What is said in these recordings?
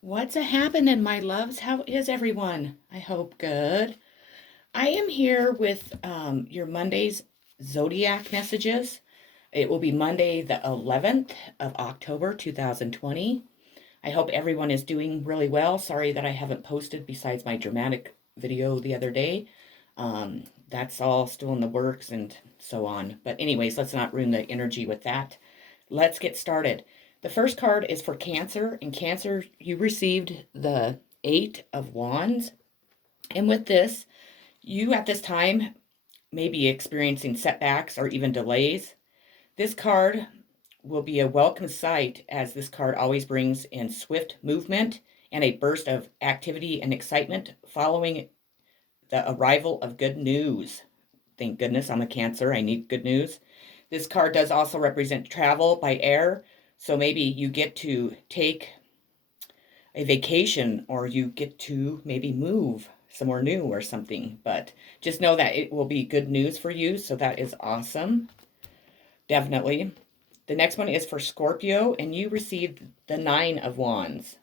What's a happening, my loves? How is everyone? I hope good. I am here with your Monday's Zodiac messages. It will be Monday, the 11th of October, 2020. I hope everyone is doing really well. Sorry that I haven't posted besides my dramatic video the other day. That's all still in the works and so on. But, anyways, let's not ruin the energy with that. Let's get started. The first card is for Cancer. In Cancer, you received the Eight of Wands. And with this, you at this time may be experiencing setbacks or even delays. This card will be a welcome sight, as this card always brings in swift movement and a burst of activity and excitement following the arrival of good news. Thank goodness I'm a Cancer. I need good news. This card does also represent travel by air. So maybe you get to take a vacation, or you get to maybe move somewhere new or something. But just know that it will be good news for you. So that is awesome. Definitely. The next one is for Scorpio, and you received the Nine of Wands.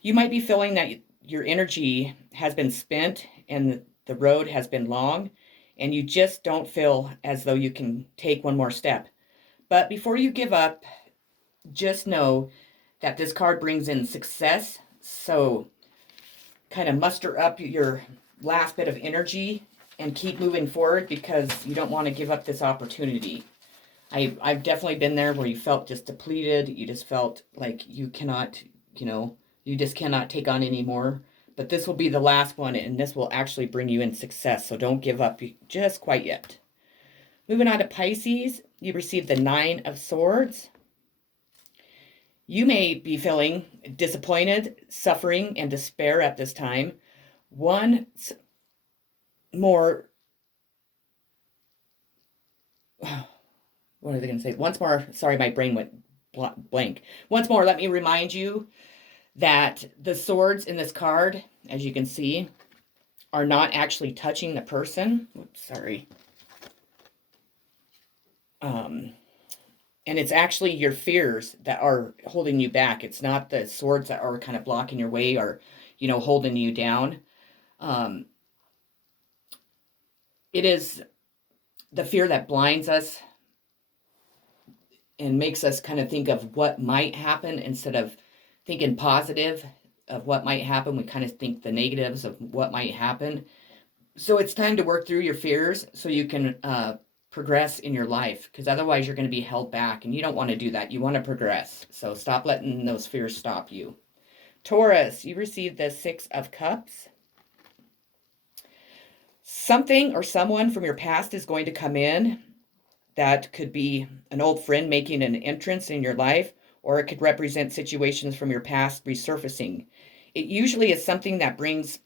You might be feeling that your energy has been spent and the road has been long, and you just don't feel as though you can take one more step. But before you give up, just know that this card brings in success. So kind of muster up your last bit of energy and keep moving forward, because you don't want to give up this opportunity. I've definitely been there where you felt just depleted. You just felt like you cannot, you just cannot take on anymore. But this will be the last one, and this will actually bring you in success. So don't give up just quite yet. Moving on to Pisces, you received the Nine of Swords. You may be feeling disappointed, suffering, and despair at this time. Once more, what are they going to say? Once more, sorry, my brain went blank. Once more, let me remind you that the swords in this card, as you can see, are not actually touching the person. Oops, sorry. And it's actually your fears that are holding you back. It's not the swords that are kind of blocking your way or, holding you down. It is the fear that blinds us and makes us kind of think of what might happen instead of thinking positive of what might happen. We kind of think the negatives of what might happen. So it's time to work through your fears so you can progress in your life, because otherwise you're going to be held back, and you don't want to do that. You want to progress. So stop letting those fears stop you. Taurus, you received the Six of Cups. Something or someone from your past is going to come in. That could be an old friend making an entrance in your life, or it could represent situations from your past resurfacing. It usually is something that brings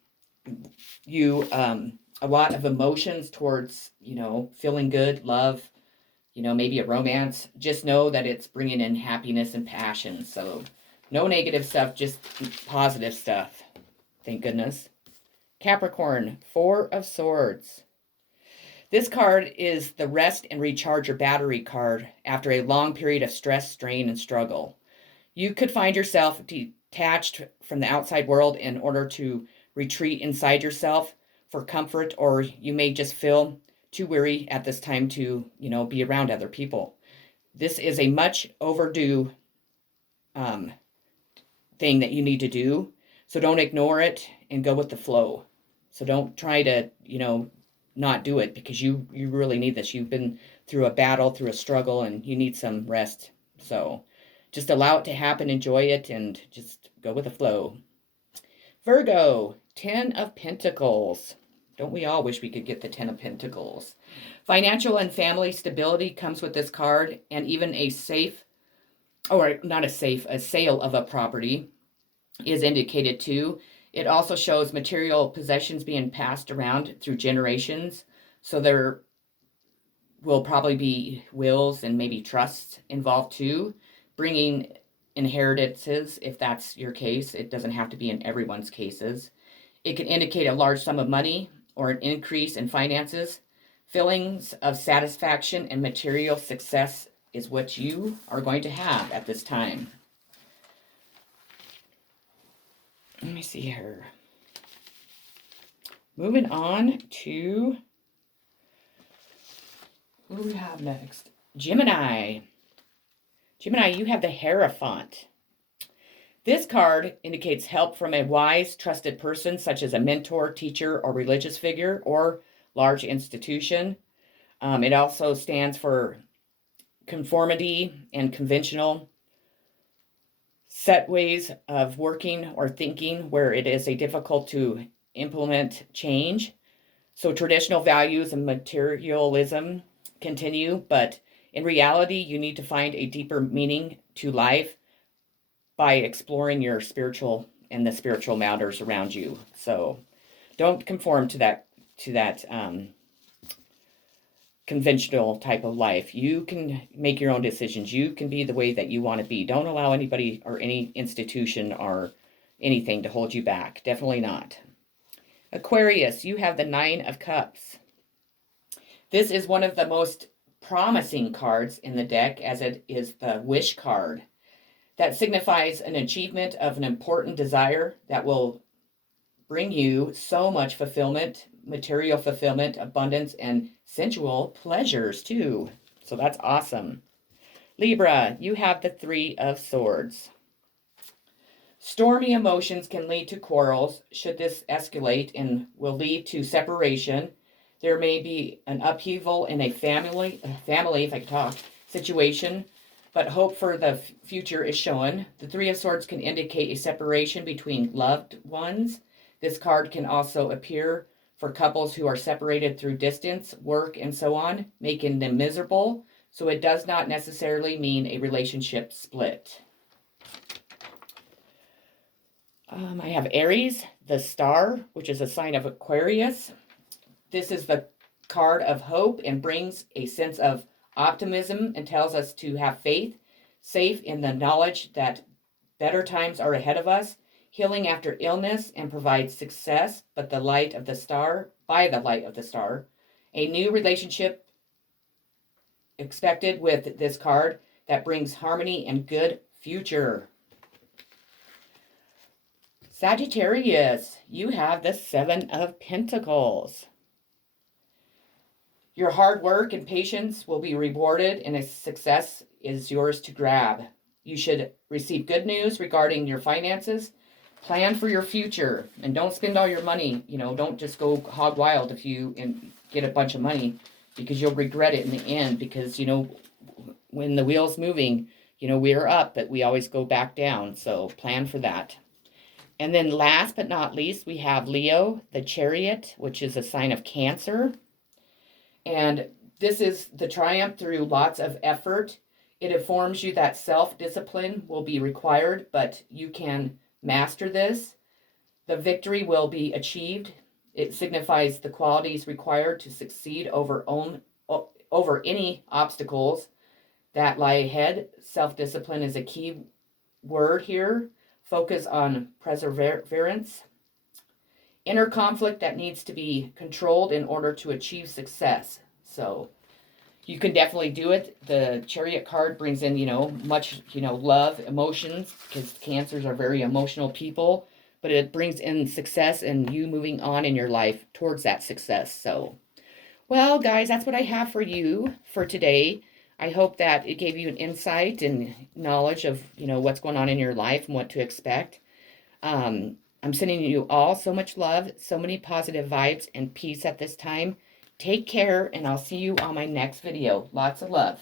you a lot of emotions towards, feeling good, love, maybe a romance. Just know that it's bringing in happiness and passion. So no negative stuff, just positive stuff. Thank goodness. Capricorn, Four of Swords. This card is the rest and recharge your battery card after a long period of stress, strain, and struggle. You could find yourself detached from the outside world in order to retreat inside yourself for comfort, or you may just feel too weary at this time to, be around other people. This is a much overdue thing that you need to do. So don't ignore it and go with the flow. So don't try to, not do it, because you really need this. You've been through a battle, through a struggle, and you need some rest. So just allow it to happen, enjoy it, and just go with the flow. Virgo, Ten of Pentacles. Don't we all wish we could get the Ten of Pentacles? Financial and family stability comes with this card, and even a sale of a property is indicated too. It also shows material possessions being passed around through generations. So there will probably be wills and maybe trusts involved too, bringing inheritances if that's your case. It doesn't have to be in everyone's cases. It can indicate a large sum of money or an increase in finances. Feelings of satisfaction and material success is what you are going to have at this time. me see here. Moving on to who do we have next? Gemini. Gemini, you have the Hierophant. This card indicates help from a wise, trusted person, such as a mentor, teacher, or religious figure, or large institution. It also stands for conformity and conventional set ways of working or thinking where it is difficult to implement change. So traditional values and materialism continue, but in reality, you need to find a deeper meaning to life by exploring your spiritual and the spiritual matters around you. So don't conform to that conventional type of life. You can make your own decisions. You can be the way that you want to be. Don't allow anybody or any institution or anything to hold you back. Definitely not. Aquarius, you have the Nine of Cups. This is one of the most promising cards in the deck, as it is the Wish card. That signifies an achievement of an important desire that will bring you so much fulfillment, material fulfillment, abundance, and sensual pleasures too. So that's awesome. Libra, you have the Three of Swords. Stormy emotions can lead to quarrels. Should this escalate and will lead to separation, there may be an upheaval in a family, if I could talk, situation, but hope for the future is shown. The Three of Swords can indicate a separation between loved ones. This card can also appear for couples who are separated through distance, work, and so on, making them miserable. So it does not necessarily mean a relationship split. I have Aries, the Star, which is a sign of Aquarius. This is the card of hope and brings a sense of optimism and tells us to have faith, safe in the knowledge that better times are ahead of us, healing after illness, and provides success, but the light of the star, by the light of the star. A new relationship expected with this card that brings harmony and good future. Sagittarius, you have the Seven of Pentacles. Your hard work and patience will be rewarded, and a success is yours to grab. You should receive good news regarding your finances. Plan for your future, and don't spend all your money. Don't just go hog wild if you get a bunch of money, because you'll regret it in the end, because, when the wheel's moving, we're up, but we always go back down. So plan for that. And then last but not least, we have Leo, the Chariot, which is a sign of Cancer. And this is the triumph through lots of effort. It informs you that self-discipline will be required, but you can master this. The victory will be achieved. It signifies the qualities required to succeed over any obstacles that lie ahead. Self-discipline is a key word here. Focus on perseverance. Inner conflict that needs to be controlled in order to achieve success. So you can definitely do it. The Chariot card brings in, much, love, emotions, because Cancers are very emotional people, but it brings in success and you moving on in your life towards that success. So, well, guys, that's what I have for you for today. I hope that it gave you an insight and knowledge of, what's going on in your life and what to expect. I'm sending you all so much love, so many positive vibes and peace at this time. Take care, and I'll see you on my next video. Lots of love.